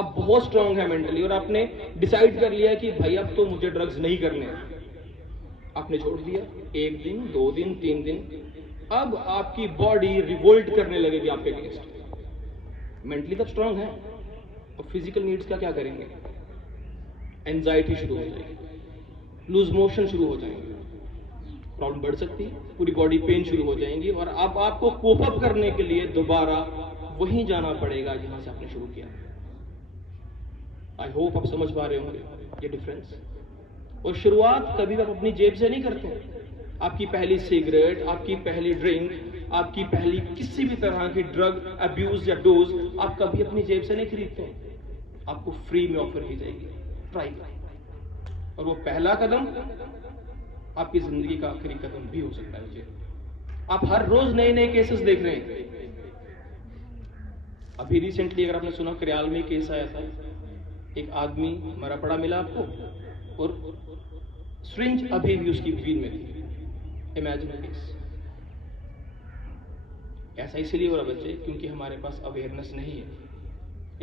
आप बहुत स्ट्रांग है मेंटली और आपने डिसाइड कर लिया कि भाई अब तो मुझे ड्रग्स नहीं करने हैं, आपने छोड़ दिया 1 दिन 2 दिन 3 दिन, अब आपकी बॉडी रिवोल्ट करने लगेगी आपके अगेंस्ट। मेंटली तब स्ट्रांग है और फिजिकल नीड्स का क्या करेंगे? एंजाइटी शुरू हो जाएगी, लूज मोशन शुरू हो जाएंगे, प्रॉब्लम बढ़ सकती है, पूरी बॉडी पेन शुरू हो जाएंगी और अब आपको कोप अप करने के लिए दोबारा वहीं जाना पड़ेगा जहां से आपने शुरू किया। आई होप आप समझ पा रहे होंगे ये डिफरेंस। और शुरुआत कभी आप अपनी जेब से नहीं करते। आपकी पहली सिगरेट, आपकी पहली ड्रिंक, आपकी पहली किसी भी तरह की ड्रग अब्यूज या डोज आप कभी अपनी जेब से नहीं खरीदते, आपको फ्री में ऑफर की जाएगी, ट्राई करें। और वो पहला कदम आपकी जिंदगी का आखिरी कदम भी हो सकता है। आप हर रोज नए नए केसेस देख रहे हैं। अभी रिसेंटली अगर आपने सुना करियाल में केस आया था, एक आदमी मरा पड़ा मिला आपको और सिरिंज अभी भी उसकी बीवी में थी। Imagine case. ऐसा इसलिए हो रहा बच्चे क्योंकि हमारे पास अवेयरनेस नहीं है।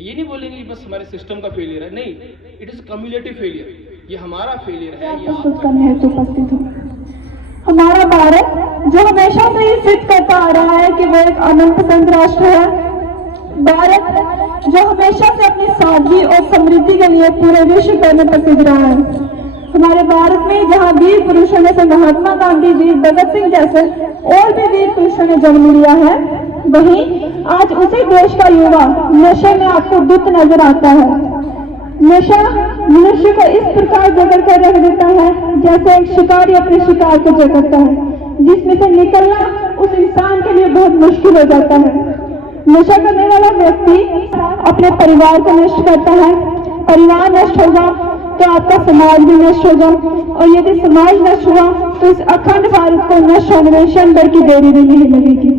ये नहीं बोलेंगे कि बस हमारे सिस्टम का फेलियर है, नहीं, इट इज कम्युलेटिव फेलियर। ये हमारा फेलियर है। ये उपस्थित हो हमारा भारत जो हमेशा से ये सिद्ध करता आ रहा है कि वो एक अमन पसंद राष्ट्र है। भारत जो हमेशा से अपनी सादगी और समृद्धि के लिए पूरे विश्व भर में प्रसिद्ध रहा है। हमारे भारत में जहां वीर पुरुषों में से महात्मा गांधी जी, भगत सिंह जैसे और भी वीर पुरुषों ने जन्म लिया है, वहीं आज उसी देश का युवा नशे में आपको दुख नजर आता है। नशा मनुष्य को इस प्रकार जकड़ कर रख देता है जैसे एक शिकारी अपने शिकार को जकड़ता है, जिसमें से निकलना उस इंसान के लिए बहुत मुश्किल हो जाता है। नशा करने वाला व्यक्ति अपने परिवार को नष्ट करता है। परिवार नष्ट होगा तो आपका समाज भी नष्ट होगा, और यदि समाज नष्ट हुआ तो इस अखंड भारत को नष्ट होने में क्षण भर की देरी भी नहीं लगेगी।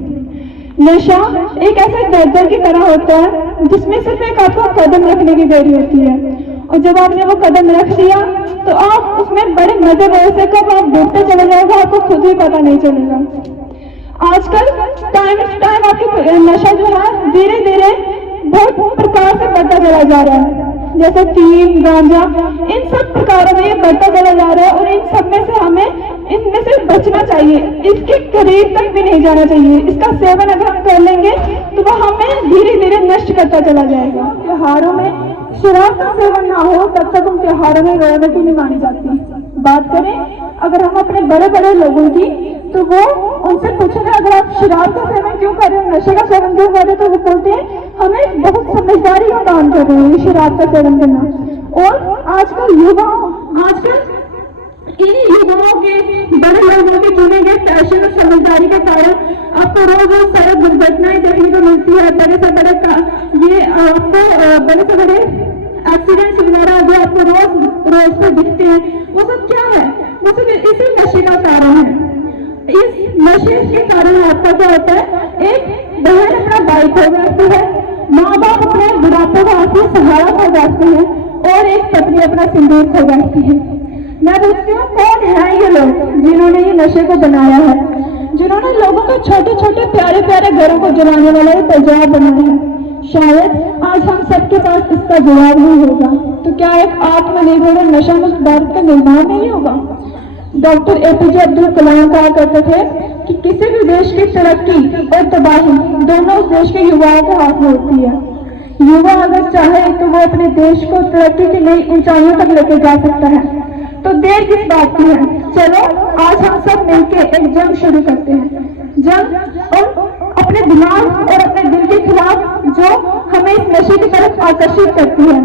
नशा एक ऐसे दर्द की तरह होता है जिसमें सिर्फ एक आपको कदम रखने की देरी होती है, और जब आपने वो कदम रख दिया तो आप उसमें बड़े मजे से कब आप डूबते चले जाएगा आपको खुद भी पता नहीं चलेगा। आजकल टाइम आपकी नशा जो है धीरे धीरे बहुत प्रकार से बढ़ता चला जा रहा है, जैसे फीम, गांजा, इन सब प्रकारों में ये बढ़ता चला जा रहा है और इन सब में से हमें इनमें से बचना चाहिए। इसके करीब तक भी नहीं जाना चाहिए। इसका सेवन अगर हम कर लेंगे तो वो हमें धीरे धीरे नष्ट करता चला जाएगा। त्योहारों में शराब का सेवन ना हो तब तक उन त्योहारों में रौनक ही नहीं मानी जाती। बात करें अगर हम अपने बड़े बड़े लोगों की, तो वो उनसे पूछेंगे अगर आप शराब का सेवन क्यों कर रहे हो, नशे का सेवन क्यों कर रहे हो, तो वो बोलते हैं हमें बहुत समझदारी का काम कर रहे हैं ये शराब का सेवन करना। और आजकल इन युवाओं के, बड़े लोगों के चुने गए फैशन और समझदारी के कारण आपको रोज रोज सड़क दुर्घटनाएं देखने को मिलती है। बड़े से बड़े एक्सीडेंट्स वगैरह जो आपको रोज पे दिखते हैं, वो सब क्या है? वो सब इसी नशे का कारण है। इस नशे के कारण आपका क्या होता है, एक बहन अपना भाई खो बैठती है, माँ बाप अपने बुढ़ापे का आखिरी सहारा खो बैठते हैं, और एक पत्नी अपना सिंदूर खो बैठती है। मैं पूछती हूँ कौन है ये लोग जिन्होंने ये नशे को बनाया है, जिन्होंने लोगों को छोटे छोटे प्यारे प्यारे घरों को जलाने वाला ये तेजाब बनाया है? शायद आज हम सबके पास इसका जवाब नहीं होगा। तो क्या एक आत्मनिर्भर और नशा मुक्त भारत का निर्माण नहीं होगा? डॉक्टर एपीजे अब्दुल कलाम कहा करते थे कि किसी भी देश की तरक्की और तबाही दोनों उस देश के युवाओं के हाथ में होती है। युवा अगर चाहे तो वो अपने देश को तरक्की की नई ऊंचाइयों तक लेकर जा सकता है। तो देर किस बात की है? चलो आज हम सब मिलकर एक जंग शुरू करते हैं। जंग और अपने दिमाग और अपने दिल के खिलाफ जो हमें इस नशे की तरफ आकर्षित करती है।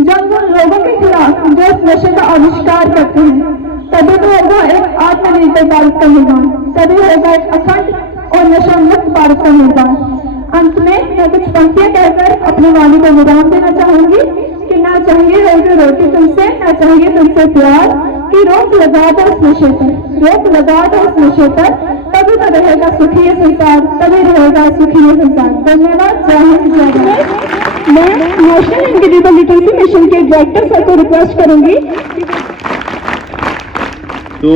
जंग उन लोगों के खिलाफ जो इस नशे का आविष्कार करते हैं। तभी तो होगा एक आत्मनिर्भर भारत का निर्माण, तभी होगा एक अखंड और नशा मुक्त भारत का निर्माण। अंत में मैं कुछ पंक्तियां कहकर अपनी वाणी को विराम देना चाहूंगी कि ना चाहिए रोजी रोटी तुमसे, ना चाहिए तुमसे प्यार, कि रोक लगा दो उस नशे पर, रोक लगा दो उस नशे पर, तभी तो रहेगा सुखी ये संसार, तभी रहेगा सुखी ये संसार। धन्यवाद। जय हिंद, जय भारत। मैं नेशनल इंडिविजुअल लिटरेसी मिशन के डायरेक्टर सर को रिक्वेस्ट करूंगी। तो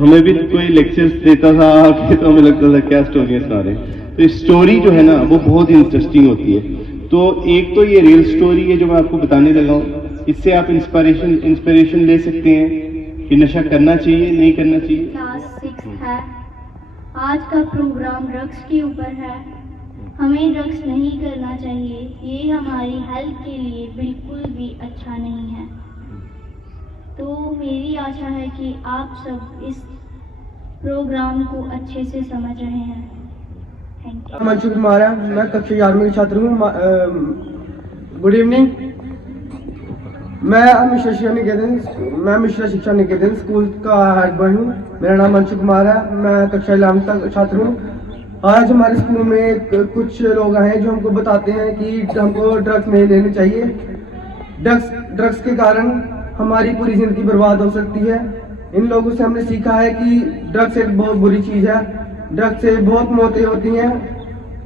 हमें भी कोई लेक्चर्स देता था आके, तो हमें लगता था क्या स्टोरियां सुना रहे हैं। तो स्टोरी जो है ना वो बहुत इंटरेस्टिंग होती है। तो एक तो ये रियल स्टोरी है जो मैं आपको बताने लगा हूँ, इससे आप इंस्पिरेशन ले सकते हैं कि नशा करना चाहिए नहीं करना चाहिए। क्लास 6 है। आज का प्रोग्राम ड्रग्स के ऊपर है। हमें ड्रग्स नहीं करना चाहिए, ये हमारी हेल्थ के लिए बिल्कुल भी अच्छा नहीं है। तो मेरी आशा है कि आप सब इस प्रोग्राम को अच्छे से समझ रहे हैं। Thank you. मंशु कुमार है, मैं कक्षा 11वीं की छात्र हूँ। Good evening. मैं मिश्रा शिक्षा निकेतन स्कूल का हेड बॉय हूँ। मेरा नाम मंशु कुमार है, मैं कक्षा 11वीं तक छात्र हूँ। आज हमारे स्कूल में कुछ लोग आए हैं जो हमको बताते हैं कि हमको ड्रग्स नहीं लेनी चाहिए। ड्रग्स के कारण हमारी पूरी जिंदगी बर्बाद हो सकती है। इन लोगों से हमने सीखा है कि ड्रग्स एक बहुत बुरी चीज़ है, ड्रग्स से बहुत मौतें होती हैं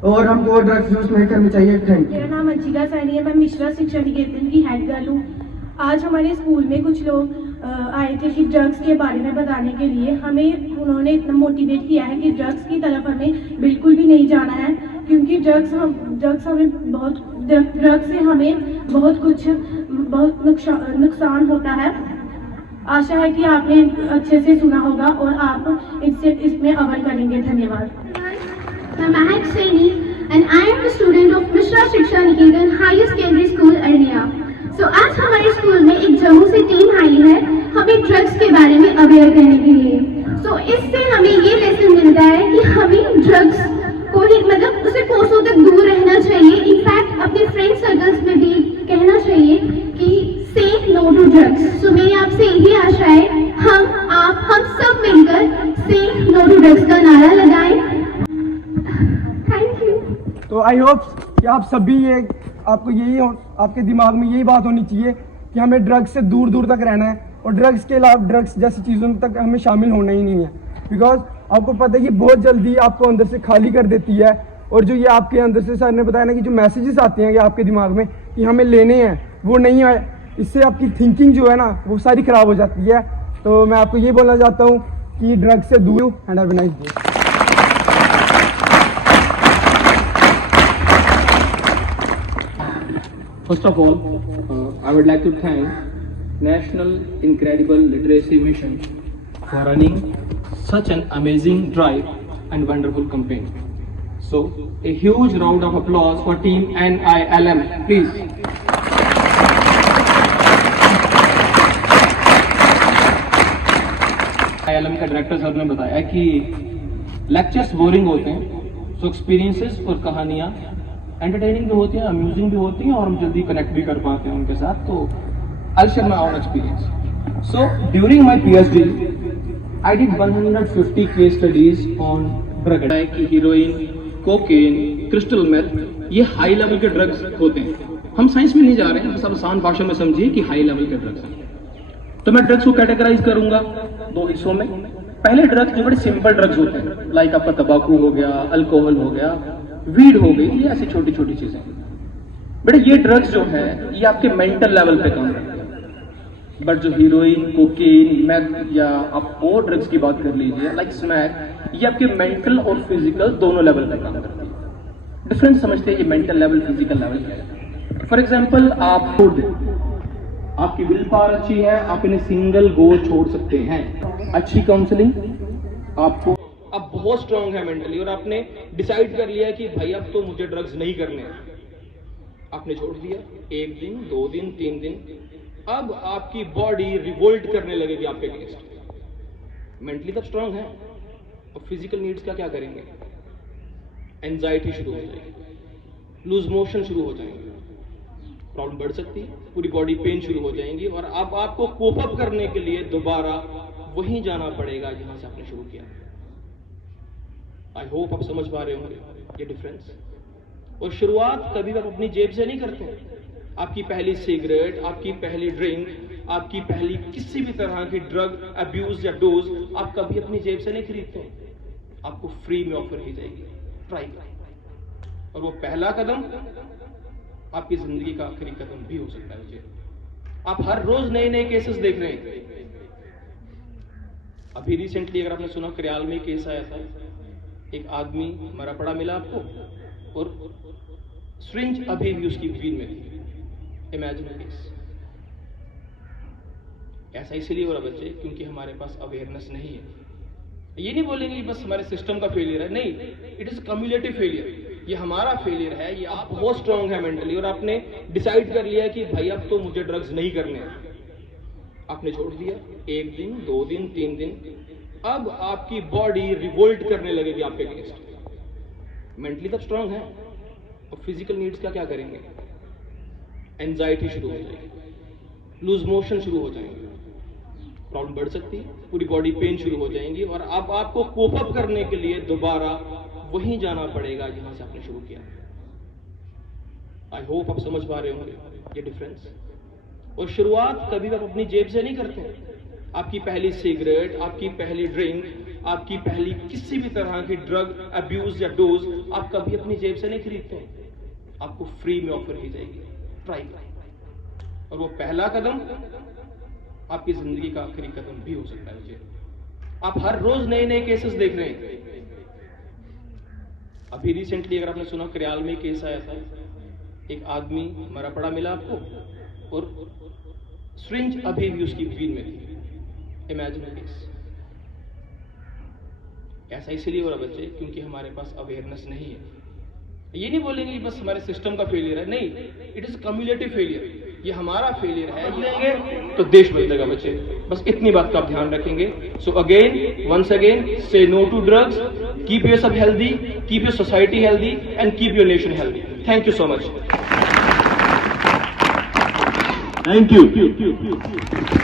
और हमको ड्रग्स यूज नहीं करनी चाहिए। Thank you. मेरा नाम अंशिका सैनी है, मैं मिश्रा शिक्षा निकेतन की हेड गर्ल हूँ। आज हमारे स्कूल में कुछ लोग आए थे कि ड्रग्स के बारे में बताने के लिए। हमें उन्होंने इतना मोटिवेट किया है कि ड्रग्स की तरफ हमें बिल्कुल भी नहीं जाना है, क्योंकि ड्रग्स से हमें बहुत नुकसान होता है। आशा है कि आपने अच्छे से सुना होगा और आप इसमें अमल करेंगे। धन्यवाद। मैं महक Saini and I am a student of Mishra शिक्षा निकेतन हाई सेकेंडरी स्कूल अरनिया। आज हमारे स्कूल में एक जम्मू से टीम आई है हमें ड्रग्स के बारे में अवेयर करने के लिए। इससे हमें ये लेसन मिलता है कि हमें ड्रग्स को ही उसे कोसों तक दूर रहना चाहिए। इनफैक्ट अपने फ्रेंड सर्कल्स में भी कहना चाहिए कि से नो टू ड्रग्स। मेरी आपसे यही आशा है हम सब मिलकर से नो टू ड्रग्स का नारा लगाएं। Thank you. तो आई होप कि आप सभी आपके दिमाग में यही बात होनी चाहिए कि हमें ड्रग्स से दूर दूर तक रहना है और ड्रग्स के अलावा ड्रग्स जैसी चीज़ों तक हमें शामिल होना ही नहीं है। बिकॉज आपको पता है कि बहुत जल्दी आपको अंदर से खाली कर देती है। और जो ये आपके अंदर से सर ने बताया ना कि जो मैसेजेस आते हैं कि आपके दिमाग में कि हमें लेने हैं वो नहीं है, इससे आपकी थिंकिंग जो है ना वो सारी ख़राब हो जाती है। तो मैं आपको ये बोलना चाहता हूँ कि ड्रग्स से दूर and have a nice day. First of all, I would like to thank National Incredible Literacy Mission for running such an amazing drive and wonderful campaign. So, a huge round of applause for Team NILM, please. NILM का director sir ने बताया कि lectures boring होते हैं, सो experiences और कहानियाँ entertaining भी होती हैं, अम्यूजिंग भी होती हैं और हम जल्दी कनेक्ट भी कर पाते हैं उनके साथ। तो I'll share my own experience. So during my PhD, I did 150 case studies on drug addiction, कि हीरोइन, कोकेन, क्रिस्टल मेथ, ये हाई लेवल के ड्रग्स होते हैं। हम साइंस में नहीं जा रहे हैं, बस आसान भाषा में समझिए कि हाई लेवल के ड्रग्स हैं। तो मैं ड्रग्स को कैटेगराइज करूंगा दो हिस्सों में। पहले ड्रग्स जो बड़े सिंपल ड्रग्स होते हैं, लाइक आपका तंबाकू हो गया, अल्कोहल हो गया, वीड हो गई, ये ऐसी छोटी छोटी चीजें। बट ये ड्रग्स जो है ये आपके मेंटल लेवल पे काम करते हैं। बट जो हीरोइन, कोकेन, मैथ या आप और ड्रग्स की बात कर लीजिए लाइक स्मैक, ये आपके मेंटल और फिजिकल दोनों लेवल पे काम करते हैं। डिफरेंस समझते हैं ये मेंटल लेवल, फिजिकल लेवल क्या है। फॉर एग्जाम्पल आप छोड़ दें, आपकी विल पावर अच्छी है, आप इन्हें सिंगल गो छोड़ सकते हैं। अच्छी काउंसलिंग आपको अब बहुत स्ट्रांग है मेंटली और आपने डिसाइड कर लिया कि भाई अब तो मुझे ड्रग्स नहीं करने, आपने छोड़ दिया। 1 दिन, 2 दिन, 3 दिन, अब आपकी बॉडी रिवोल्ट करने लगेगी आपके अगेंस्ट। मेंटली तब स्ट्रांग है और फिजिकल नीड्स का क्या करेंगे? एंजाइटी शुरू हो जाएगी, लूज मोशन शुरू हो जाएंगे, प्रॉब्लम बढ़ सकती है, पूरी बॉडी पेन शुरू हो जाएंगी और अब आपको कोप अप करने के लिए दोबारा वहीं जाना पड़ेगा जहां से आपने शुरू किया। आई होप आप समझ पा रहे होंगे ये डिफरेंस। और शुरुआत कभी आप अपनी जेब से नहीं करते। आपकी पहली सिगरेट, आपकी पहली ड्रिंक, आपकी पहली किसी भी तरह की ड्रग अब्यूज या डोज आप कभी अपनी जेब से नहीं खरीदते। आपको फ्री में ऑफर की जाएगी, ट्राई करें। और वो पहला कदम आपकी जिंदगी का आखिरी कदम भी हो सकता है। मुझे आप हर रोज नए नए केसेस देख रहे हैं। अभी रिसेंटली अगर आपने सुना करियाल में केस आया था, एक आदमी मरा पड़ा मिला आपको और सिरिंज अभी भी उसकी ग्रीन में थी। Imagine case. ऐसा इसलिए हो रहा बच्चे क्योंकि हमारे पास अवेयरनेस नहीं है। ये नहीं बोलेंगे कि बस हमारे सिस्टम का फेलियर है, नहीं, इट इज कम्युलेटिव फेलियर। ये हमारा फेलियर है। ये आप बहुत स्ट्रांग है मेंटली और आपने डिसाइड कर लिया कि भाई अब तो मुझे ड्रग्स नहीं करने हैं। आपने छोड़ दिया 1 दिन 2 दिन 3 दिन, अब आपकी बॉडी रिवोल्ट करने लगेगी आपके अगेंस्ट। मेंटली तब स्ट्रांग है और फिजिकल नीड्स का क्या करेंगे? एंजाइटी शुरू हो जाएगी, लूज मोशन शुरू हो जाएंगे, प्रॉब्लम बढ़ सकती है, पूरी बॉडी पेन शुरू हो जाएंगी और अब आपको कोप अप करने के लिए दोबारा वहीं जाना पड़ेगा जहां से आपने शुरू किया। आई होप आप समझ पा रहे होंगे ये डिफरेंस। और शुरुआत कभी भी आप अपनी जेब से नहीं करते। आपकी पहली सिगरेट, आपकी पहली ड्रिंक, आपकी पहली किसी भी तरह की ड्रग अब्यूज या डोज आप कभी अपनी जेब से नहीं खरीदते। आपको फ्री में ऑफर की जाएगी, ट्राई करें। और वो पहला कदम आपकी जिंदगी का आखिरी कदम भी हो सकता है। आप हर रोज नए नए केसेस देख रहे हैं। अभी रिसेंटली अगर आपने सुना करियाल में केस आया था, एक आदमी मरा पड़ा मिला आपको और सिरिंज अभी भी उसकी ग्रीन में थी। Imagine case. ऐसा इसलिए हो रहा बच्चे क्योंकि हमारे पास अवेयरनेस नहीं है। ये नहीं बोलेंगे कि बस हमारे सिस्टम का फेलियर है, नहीं, इट इज कम्युलेटिव फेलियर। ये हमारा फेलियर है। बदलेंगे तो देश बदलेगा बच्चे, बस इतनी बात का आप ध्यान रखेंगे। So again, once again, say no to drugs, keep yourself healthy, keep your society healthy and keep your nation healthy. Thank you so much. Thank you.